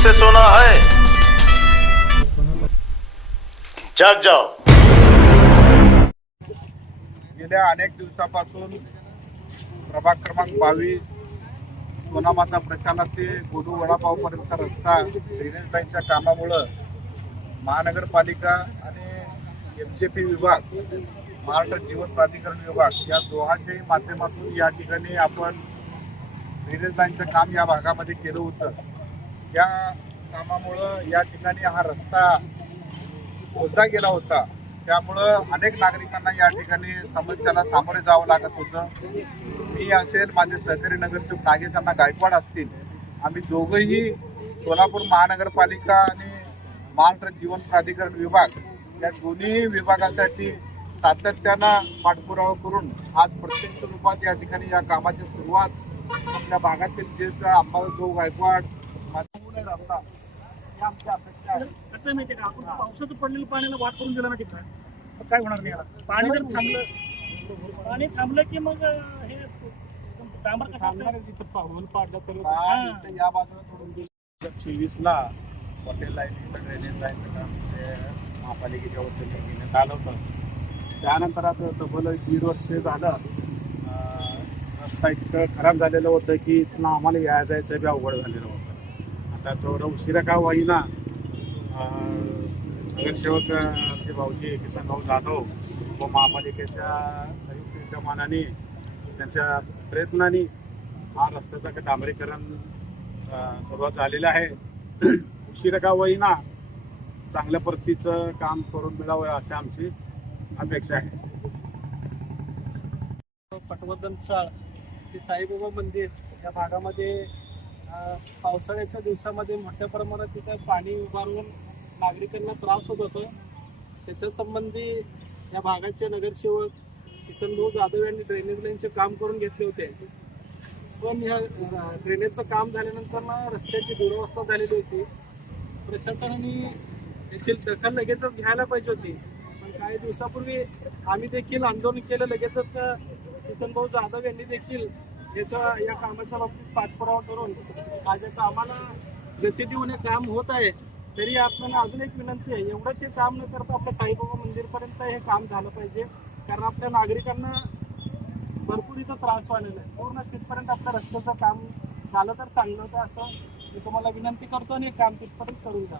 सोना है। जाग जाओ। गेल्या अनेक दिवसापासून प्रभाग क्रमांक बावीस सोनामाता प्रशाला ते गोदू वडापावपर्यंत रस्ता ड्रेनेज लाईनच्या कामामुळं महानगरपालिका आणि एम जे पी विभाग महाराष्ट्र जीवन प्राधिकरण विभाग या दोघांच्याही माध्यमातून या ठिकाणी आपण ड्रेनेज लाईनचं काम या भागामध्ये केलं होतं. या कामामुळं या ठिकाणी हा रस्ता खोदला गेला होता. त्यामुळं अनेक नागरिकांना या ठिकाणी समस्याला सामोरे जावं लागत होतं. मी असेल माझे सहकारी नगरसेवक नागेशांना गायकवाड असतील. आम्ही दोघंही सोलापूर महानगरपालिका आणि महाराष्ट्र जीवन प्राधिकरण विभाग या दोन्ही विभागासाठी सातत्यानं पाठपुरावा करून आज प्रत्यक्ष स्वरूपात या ठिकाणी या कामाची सुरुवात आपल्या भागातील जे अंबाजोग गायकवाड माझ्या रस्ता ही आमची अपेक्षा आहे कसं आहे माहितीये का? आपण पावसाचं पडलेलं पाण्याला वाट करून दिलं ना तिथं. काय होणार नाही याला? पाणी जर थांबलं पाणी थांबलं की मग हे डांबर कसं असतं? तिथं पाहून पाडलं तर. या बाजूला सोडून गेलं चोवीसला हॉटेल लाईनीचं ड्रेनेज लाईनचं काम ते महापालिकेच्या वतीने घेण्यात आलं होतं त्यानंतर आता तब्बल दीड वर्ष झालं रस्ता इतकं खराब झालेलं होतं की इथनं आम्हाला या जायचं बी अवघड झालेलं होतं. आता थोडं उशिरा का होईना नगरसेवक आमचे भाऊजी किसन भाऊ जाधव व महापालिकेच्या संयुक्त विद्यमानाने त्यांच्या प्रयत्नाने हा रस्त्याचं डांबरीकरण सुरुवात झालेलं आहे. उशिरा का होईना चांगल्या प्रतीचं काम करून मिळावं अशी आमची अपेक्षा आहे. पटवर्धन चाळ ते साईबाबा मंदिर या भागामध्ये पावसाळ्याच्या दिवसामध्ये मोठ्या प्रमाणात तिथं पाणी उभारून नागरिकांना त्रास होत होता. त्याच्या संबंधी या भागाचे नगरसेवक किसनभाऊ जाधव यांनी ड्रेनेज लाईनचे काम करून घेतले होते. पण ह्या ड्रेनेजचं काम झाल्यानंतर ना रस्त्याची दुरवस्था झालेली होती. प्रशासनाने याची दखल लगेचच घ्यायला पाहिजे होती. पण काही दिवसापूर्वी आम्ही देखील आंदोलन केलं. लगेचच किसनभाऊ जाधव यांनी देखील याच्या या कामाच्या बाबतीत पाठपुरावा करून माझ्या कामाला गती देऊन हे काम होत आहे. तरी आपल्याला अजून एक विनंती आहे एवढंच हे काम न करता आपल्या साईबाबा मंदिरपर्यंत हे काम झालं पाहिजे. कारण आपल्या नागरिकांना भरपूर इथं त्रास व्हायलेला आहे. पूर्ण तिथपर्यंत आपल्या रस्त्याचं काम झालं तर चांगलं होतं असं मी तुम्हाला विनंती करतो आणि हे काम तिथपर्यंत करून द्या